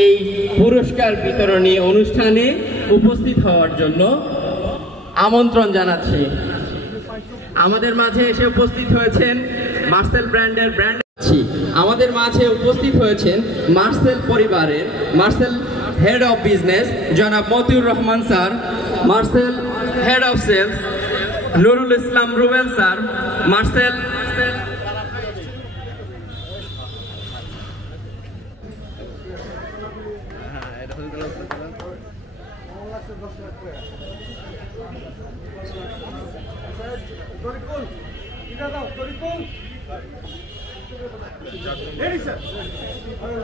এই পুরস্কার বিতরণী অনুষ্ঠানে উপস্থিত হওয়ার জন্য আমন্ত্রণ জানাচ্ছি। আমাদের মাঝে এসে উপস্থিত হয়েছেন মার্সেল ব্র্যান্ডের আমাদের মাঝে উপস্থিত হয়েছেন মার্সেল পরিবারের মার্সেল হেড অফ বিজনেস জনাব Motiur Rahman sir, Marcel head of sales Nurul Islam Rubel sir, Marcel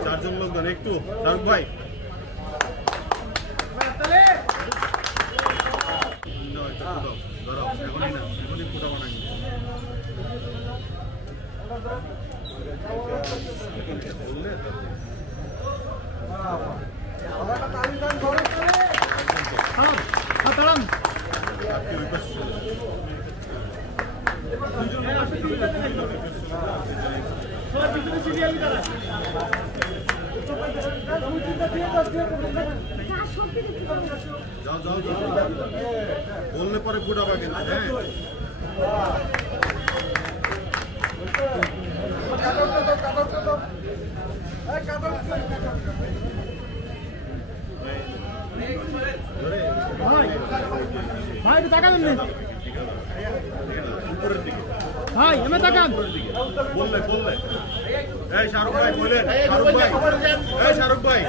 চারজন লোকজন একটু শাহরুখ ভাই এখনই না, এখনই ফোটা বানাই যাও যাও বললে পরে ফুটাবা কিন্তু। ভাই টাকা দেন ভাই এমনি টাকা বললে বললে এই শাহরুখ ভাই বলেন, শাহরুখ ভাই, এই শাহরুখ ভাই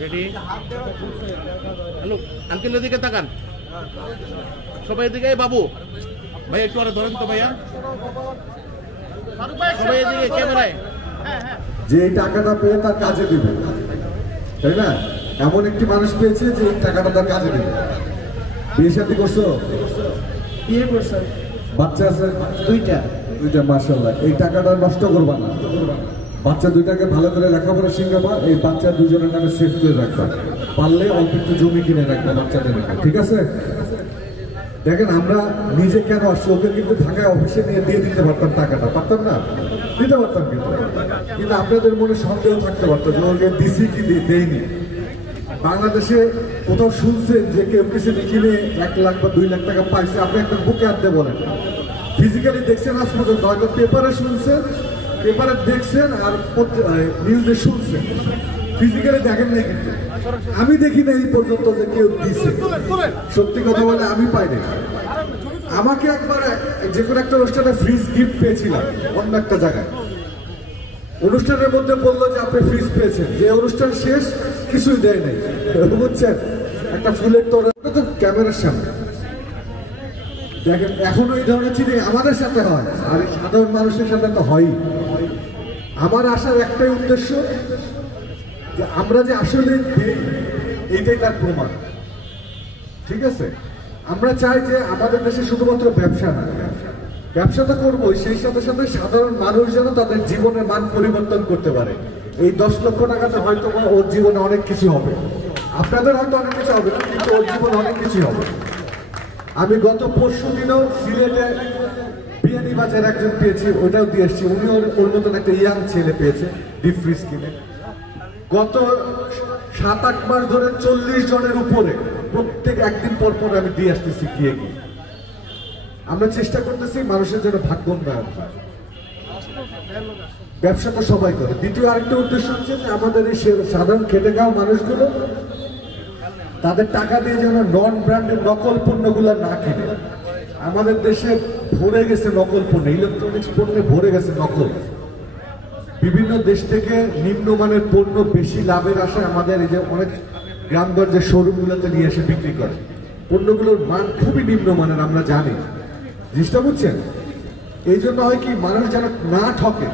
রেডি? হ্যালো আঙ্কেল, এদিকে তাকান সবাই, এদিকে। বাবু ভাই একটু আরে ধরেন তো ভাইয়া, সবাই এদিকে ক্যামেরায়। যে এই টাকাটা পেয়ে তার কাজে দিবে, তাই না? এমন একটি মানুষ পেয়েছে যে এই টাকাটা তার কাজে দিবে। বিয়ে শাদী করছো? বিয়ে করছেন? বাচ্চা আছে? দুইটা। মাশাআল্লাহ। এই টাকাটা নষ্ট করবা না, বাচ্চা দুইটাকে ভালো করে লেখাপড়া শিখাবা, এই বাচ্চা দুজনের নামে সেভ করে রাখবা, পারলে অল্প একটু জমি কিনে রাখবা বাচ্চাদের নামে, ঠিক আছে? দেখেন আমরা নিজে কেন আসছি, ওকে কিন্তু ঢাকায় অফিসে নিয়ে দিয়ে দিতে পারতাম, টাকাটা পারতাম না, দিতে পারতাম, কিন্তু আপনাদের মনে সন্দেহ থাকতে পারতো যে ওকে দিছি কি দেয়নি। বাংলাদেশে কোথাও শুনছেন যে কেউ কিছু কিনে 1 লাখ বা 2 লাখ টাকা পাইছে? আপনি একটা বুকে আনতে বলেন, ফিজিক্যালি দেখছেন আজ পর্যন্ত? হয়তো পেপারে শুনছেন, পেপারে দেখছেন আর নিউজে শুনছেন, ফিজিক্যালি দেখেন নাই। কিন্তু আমি দেখি না এই পর্যন্ত যে কেউ দিছে। সত্যি কথা বলে আমি পাইনি। আমাকে একবার যে কোনো একটা অনুষ্ঠানে ফ্রিজ গিফট পেয়েছিলাম অন্য একটা জায়গায়, অনুষ্ঠানের মধ্যে বললো যে আপনি ফ্রিজ পেয়েছেন, যে অনুষ্ঠান শেষ কিছুই দেয় নাই, বুঝছেন? একটা ফুলের তোড়া তো ক্যামেরার সামনে। দেখেন এখনো এই ধরনের চিঠি আমাদের সাথে হয়, আর সাধারণ মানুষের সাথে তো হয়ই। আমার আসার একটাই উদ্দেশ্য যে আমরা যে আসলে এইটাই তার প্রমাণ, ঠিক আছে? আমরা চাই যে আমাদের দেশে শুধুমাত্র ব্যবসা না, ব্যবসা তো করবোই, সেই সাথে সাথে সাধারণ মানুষ যেন তাদের জীবনের মান পরিবর্তন করতে পারে। এই 10 লক্ষ টাকাতে হয়তো ওর জীবনে অনেক কিছু হবে, আপনাদের হয়তো অনেক কিছু হবে না, কিন্তু ওর জীবনে অনেক কিছু হবে। আমি গত পরশু দিনও সিলেটে বিয়ানীবাজার একজন পেয়েছি, ওটাও দিয়ে এসছি। উনি ওর মতন একটা ইয়াং ছেলে পেয়েছে ডিপ ফ্রিজ কিনে। গত 7-8 মাস ধরে 40 জনের উপরে প্রত্যেক একদিন পর পর আমি দিয়ে আসতেছি গিয়ে গিয়ে। আমরা চেষ্টা করতেছি মানুষের জন্য ভাগ্যোন্নয়ন। ব্যবসা তো সবাই করে। দ্বিতীয় আরেকটা উদ্দেশ্য হচ্ছে যে আমাদের এই সাধারণ খেটে খাওয়া মানুষগুলো তাদের টাকা দিয়ে যেন নন ব্র্যান্ডের নকল পণ্যগুলো না কিনে। আমাদের দেশে ভরে গেছে নকল পণ্য, ইলেকট্রনিক্স পণ্যে ভরে গেছে নকল। বিভিন্ন দেশ থেকে নিম্নমানের পণ্য বেশি লাভের আশায় আমাদের এই যে অনেক গ্রামগঞ্জের শোরুমগুলোতে নিয়ে এসে বিক্রি করে। পণ্যগুলোর মান খুবই নিম্নমানের, আমরা জানি, জিনিসটা বুঝছেন? এই জন্য হয় কি, মানুষ যেন না ঠকে,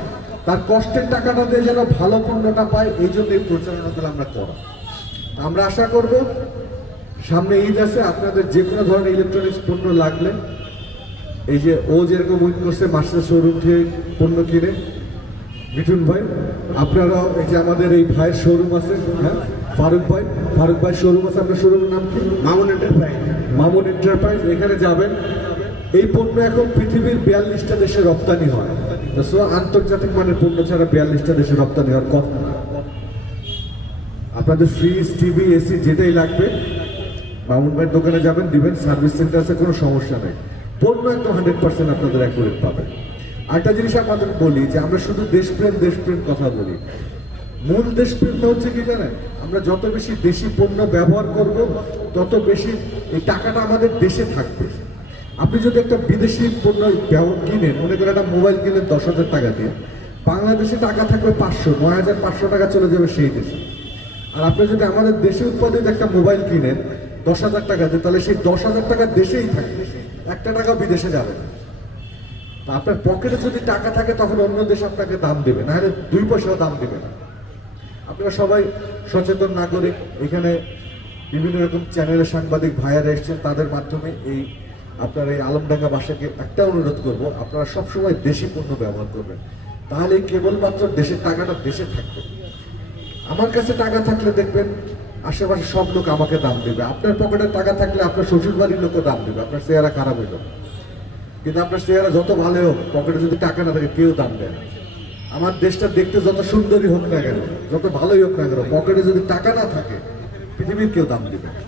তার কষ্টের টাকাটা দিয়ে যেন ভালো পণ্যটা পায়, এই জন্য এই প্রচারণাগুলো আমরা করা। আমরা আশা করব সামনে ঈদ আছে, আপনাদের যে কোনো ধরনের ইলেকট্রনিক্স পণ্য লাগলে এই যে ও যেরকম উইন করছে মাস্টার শোরুম থেকে পণ্য কিনে, মিঠুন ভাই আপনারাও এই যে আমাদের এই ভাইয়ের শোরুম আছে, হ্যাঁ ফারুক ভাই শোরুম আছে, আপনার শোরুমের নাম কি? মামুন এন্টারপ্রাইজ। এখানে যাবেন, এই পণ্য এখন পৃথিবীর 42টা দেশে রপ্তানি হয়। সো আন্তর্জাতিক মানের পণ্য ছাড়া 42টা দেশে রপ্তানি হওয়ার কথা না। আপনাদের ফ্রিজ, টিভি, এসি যেটাই লাগবে মামুন ভাইয়ের দোকানে যাবেন, দিবেন, সার্ভিস সেন্টার আছে, কোনো সমস্যা নেই। পণ্য একদম 100% আপনাদের অ্যাকুরেট পাবেন। আরেকটা জিনিস আপনাদের বলি যে আমরা শুধু দেশপ্রেম কথা বলি, মূল দেশপ্রেমটা হচ্ছে কি জানেন, আমরা যত বেশি দেশি পণ্য ব্যবহার করব তত বেশি এই টাকাটা আমাদের দেশে থাকবে। আপনি যদি একটা বিদেশি পণ্য কিনেন, মনে করেন একটা মোবাইল কিনেন 10,000 টাকা দিয়ে, বাংলাদেশে টাকা থাকবে 9,500 টাকা চলে যাবে সেই দেশে। আর আপনি যদি আমাদের দেশে উৎপাদিত একটা মোবাইল কিনেন 10,000 টাকা দিয়ে, তাহলে সেই 10,000 টাকা দেশেই থাকবে, একটা টাকা বিদেশে যাবে না। আপনার পকেটে যদি টাকা থাকে তখন অন্য দেশ আপনাকে দাম দেবে, না হলে 2 পয়সাও দাম দেবে না। আপনারা সবাই সচেতন নাগরিক, এখানে বিভিন্ন রকম চ্যানেলের সাংবাদিক ভাইয়ারা এসছেন, তাদের মাধ্যমে এই আপনার এই আলমডাঙ্গা বাসাকে একটা অনুরোধ করব, আপনারা সবসময় দেশি পণ্য ব্যবহার করবেন, তাহলে কেবলমাত্র দেশের টাকাটা দেশে থাকবে। আমার কাছে টাকা থাকলে দেখবেন আশেপাশে সব লোক আমাকে দাম দেবে, আপনার পকেটে টাকা থাকলে আপনার শ্বশুর বাড়ির লোকও দাম দেবে, আপনার চেহারা খারাপ হইল। কিন্তু আপনার চেহারা যত ভালো হোক, পকেটে যদি টাকা না থাকে কেউ দাম দেয় না। আমার দেশটা দেখতে যত সুন্দরই হোক না কেন, যত ভালোই হোক না কেন, পকেটে যদি টাকা না থাকে পৃথিবীর কেউ দাম দেবে না।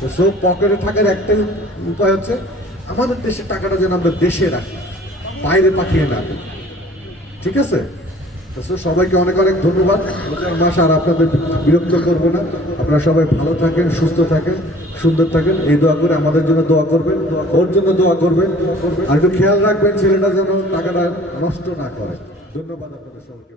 তো সব পকেটে থাকার একটাই উপায় হচ্ছে আমাদের দেশের টাকাটা যেন আমরা দেশে রাখি, বাইরে পাঠিয়ে না দিই। ঠিক আছে? সবাইকে অনেক অনেক ধন্যবাদ। মাস আর আপনাদের বিরক্ত করবো না, আপনারা সবাই ভালো থাকেন, সুস্থ থাকেন, সুন্দর থাকেন, এই দোয়া করে আমাদের জন্য দোয়া করবেন, ওর জন্য দোয়া করবেন, আর একটু খেয়াল রাখবেন ছেলেটা যেন টাকাটা নষ্ট না করে। ধন্যবাদ আপনাদের সবাইকে।